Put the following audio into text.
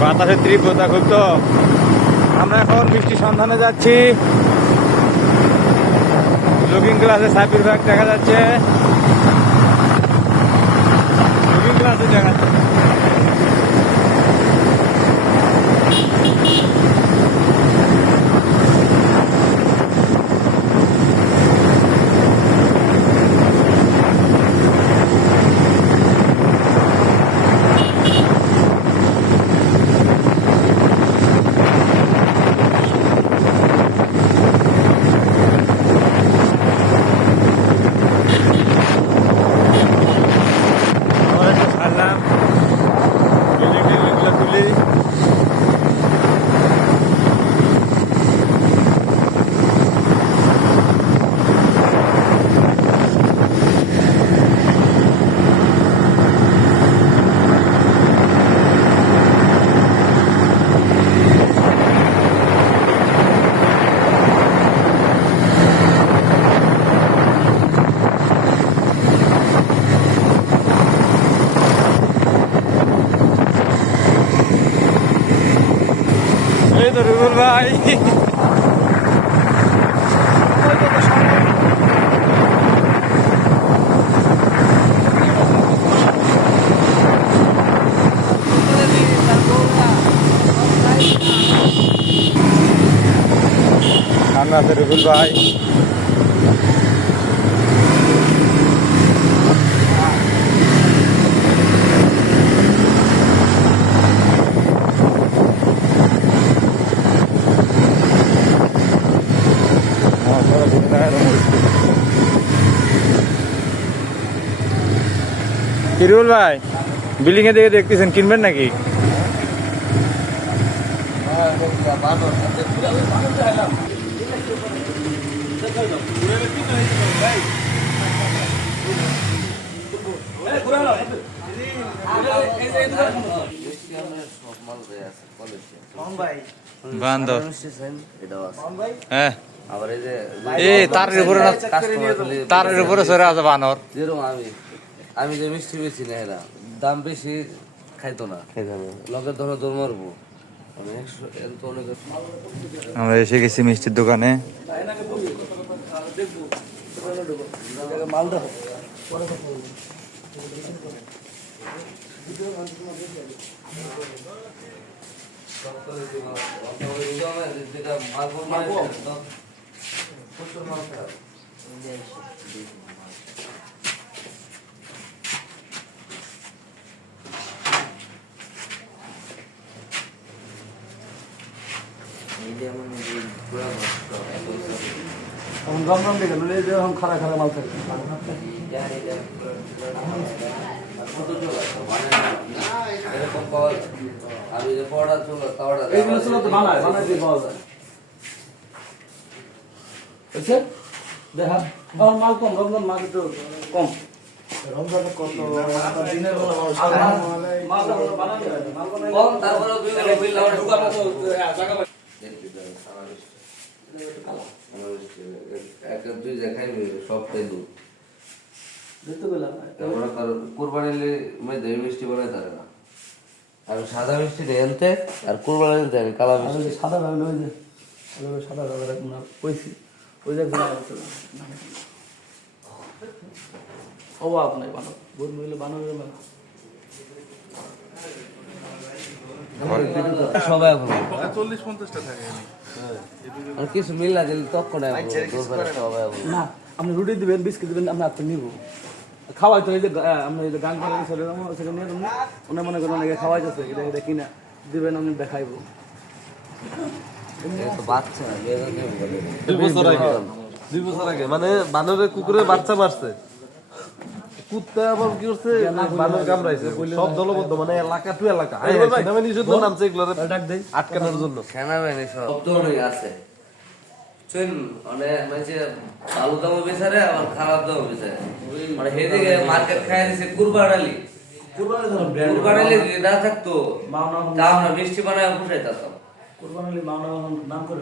বাতাসের তীব্রতা খুব তো। আমরা এখন বৃষ্টির সন্ধানে যাচ্ছি। লুকিং গ্লাসে সাইপির ব্যাগ দেখা যাচ্ছে, লুকিং গ্লাসে দেখা যাচ্ছে। এই তো রুবেল ভাই, সামনে আছে রুবেল ভাই। রুবেল ভাই, বিল্ডিং এ দিকে দেখতেছেন, কিনবেন নাকি? বান্দর হ্যাঁ, তারের উপরে সরে আছে বানর। আমি যে মিষ্টি বেশি না, এরা দাম বেশি খাইতো না, লোকের ধরো দৌড় মারবো। আমরা এসে গেছি মিষ্টির দোকানে। খারা খারা মাল থাকে। আমি যে পড়া চলো তাওড়া এইগুলো ছিল তো বানায় দিয়ে পাওয়া যায়। আচ্ছা দেখা আমার মাল কম, রমজান মাল একটু কম। রমজানে কত দিনের বেলা মাল বানানো যায় না, কম। তারপরে দুই টাকা বিল লাগানো দোকানে তো জায়গা এক দুই দেখাই সব পেলু দেখতে পেলাম। তারপরে কুরবানির মধ্যে মিষ্টি বানায় তারে না, আমি সাদা মিষ্টি নেই আনতে, আর কুরবানির দেয় কালা মিষ্টি। সাদা ভাবে ওই যে সাদা ভাবে কইছি ওই যে অভাব নাই বানাবো, বোধ মহিলা বানাবে না সবাই 40-50টা থাকে আর কিছু মিল না দিলে তখন না। আপনি রুটি দিবেন, বিস্কিট দিবেন, আমরা আপনি নিব খাওয়াই তো। এই যে আমরা এই যে গান ফালানি চলে যাবো সেখানে ওনার মনে করেন অনেকে খাওয়াইতেছে, এটা এটা কিনা দিবেন, আমি দেখাইবো। বাচ্চা 2 বছর আগে মানে বানরের কুকুরের বাচ্চা মারছে, কুত্তা আবার কি করছে, বানর কামড়াইছে। সব দলবদ্ধ মানে এলাকা টু এলাকা সেনাবাহিনী শুধু নামছে এগুলো আটকানোর জন্য। সেনাবাহিনী সব ধরনের আছে, অনেক মানে ভালো দামও বেচারে আবার খারাপ দামও বেচারে। মানে সেদিকে মার্কেট খাই দিছে কুরবানি না থাকতো, মিষ্টি বানায় পুষাইতাম। কুরবানি নাম করে